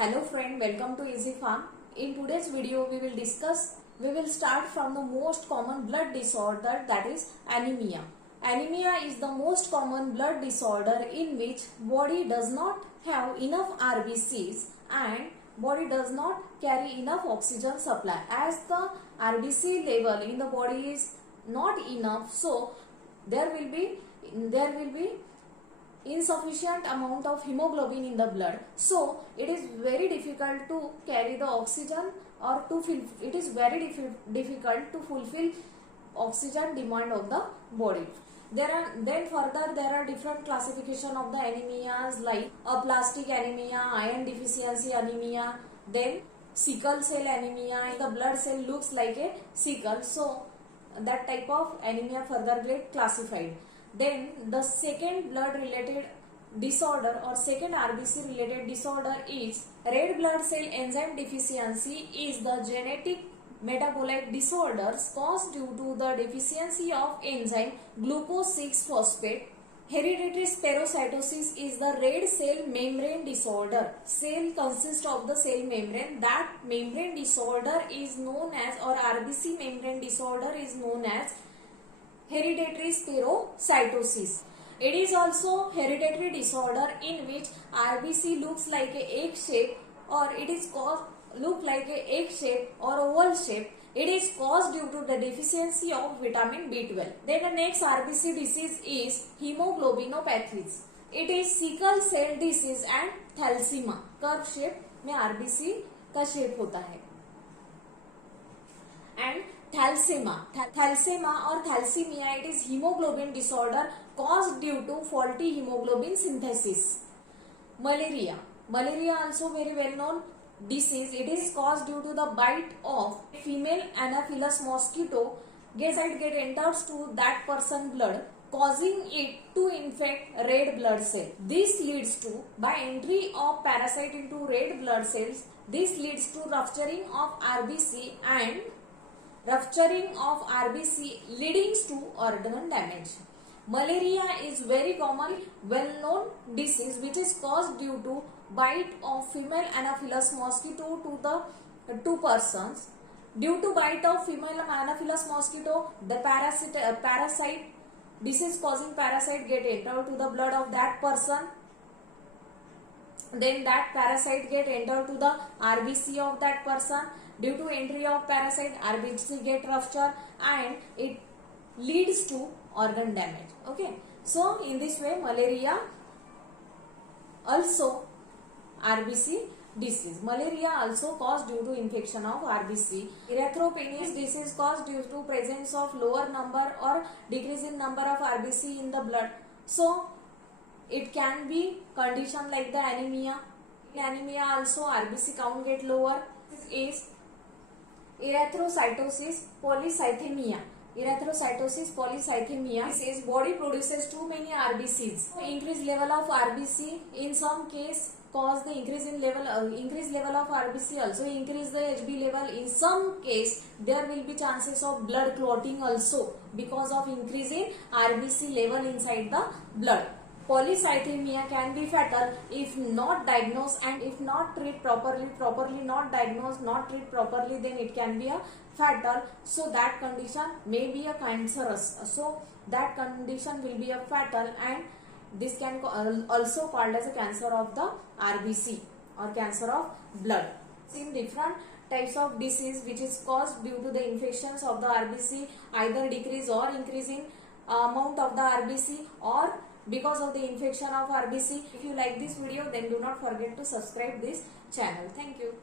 Hello friend, welcome to Easy Farm. In today's video we will start from the most common blood disorder, that is anemia. Anemia is the most common blood disorder in which body does not have enough RBCs and body does not carry enough oxygen supply. As the RBC level in the body is not enough, so there will be insufficient amount of hemoglobin in the blood, so it is very difficult to carry the oxygen or it is very difficult to fulfill oxygen demand of the body. There are different classification of the anemias like aplastic anemia, iron deficiency anemia, then sickle cell anemia. The blood cell looks like a sickle, so that type of anemia further get classified. Then the second blood related disorder or second RBC related disorder is red blood cell enzyme deficiency. Is the genetic metabolic disorders caused due to the deficiency of enzyme glucose 6-phosphate. Hereditary spherocytosis is the red cell membrane disorder. Cell consists of the cell membrane. That membrane disorder is known as, or RBC membrane disorder is known as, hereditary spherocytosis. It is also hereditary disorder in which RBC looks like a egg shape, or it is caused look like a egg shape or oval shape. It is caused due to the deficiency of vitamin B12. Then the next RBC disease is hemoglobinopathies. It is sickle cell disease and thalassemia. Curve shape में RBC का shape होता है. And thalassemia or thalassemia, it is hemoglobin disorder caused due to faulty hemoglobin synthesis. Malaria also very well known disease. It is caused due to the bite of female Anopheles mosquito. Get enters to that person blood, causing it to infect red blood cell. This leads to, by entry of parasite into red blood cells, this leads to rupturing of RBC and leading to organ damage. Malaria is very common, well-known disease which is caused due to bite of female Anopheles mosquito to the two persons. Due to bite of female Anopheles mosquito, the parasite, disease-causing parasite get entered to the blood of that person. Then that parasite get entered to the RBC of that person. Due to entry of parasite, RBC get rupture and it leads to organ damage. Okay, so in this way malaria also RBC disease. Malaria also caused due to infection of RBC. Erythropenis disease caused due to presence of lower number or decrease in number of RBC in the blood. So it can be condition like the anemia. In anemia also RBC count get lower. This is erythrocytosis polycythemia. This is body produces too many RBCs. Increased level of RBC in some case cause the increase level of RBC, also increase the HB level. In some case there will be chances of blood clotting also because of increase in RBC level inside the blood. Polycythemia can be fatal if not diagnosed and if not treated properly not diagnosed, not treated properly, then it can be a fatal. So that condition may be a cancerous. So that condition will be a fatal, and this can also called as a cancer of the RBC or cancer of blood. In different types of disease which is caused due to the infections of the RBC, either decrease or increase in amount of the RBC or because of the infection of RBC. If you like this video, then do not forget to subscribe this channel. Thank you.